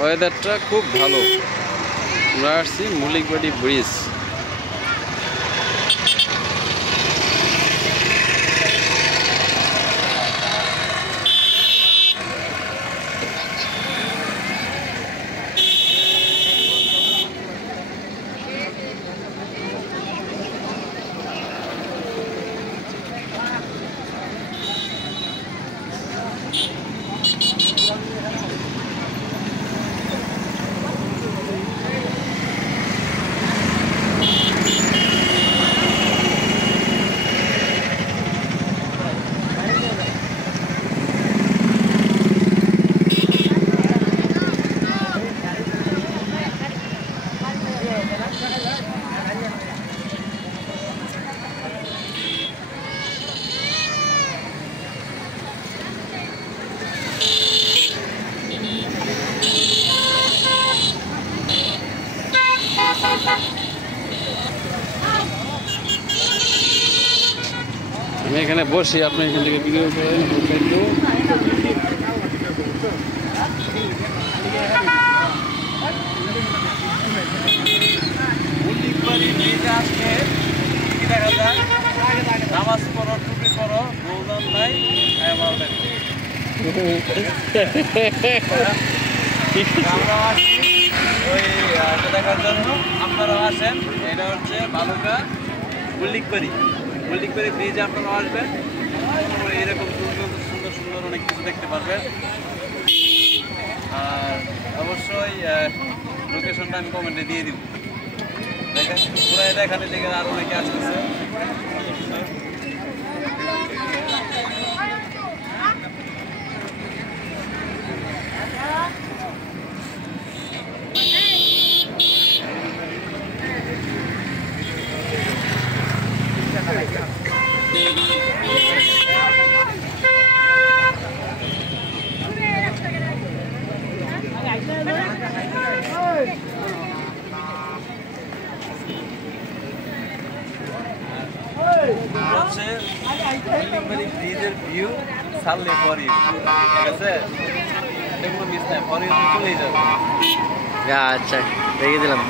ওয়েদারটা খুব ভালো। আমরা আসছি মল্লিকবাড়ি ব্রিজ। আমি এখানে বসি, আপনি এখান থেকে ভিডিও করেন। নামাজ পড়ো, টুপি পড়ো, বৌদান নাই, আমরা আসছি ওই দেখার জন্য। আপনারাও আসেন। এটা হচ্ছে বালুকা মল্লিকবাড়ি ব্রিজে আপনারাও আসবেন। এইরকম সুন্দর সুন্দর সুন্দর অনেক কিছু দেখতে পারবেন। আর অবশ্যই লোকেশনটা আমি কমেন্টে দিয়ে দিব। দেখেন পুরাই দেখালে দেখে আর অনেকে আসতেছে। হচ্ছে ব্রিজের ভিউ ছাড়লে পরে, ঠিক আছে? এগুলো মিস নাই, পরে চলেই যাবে। আচ্ছা, রেখে দিলাম।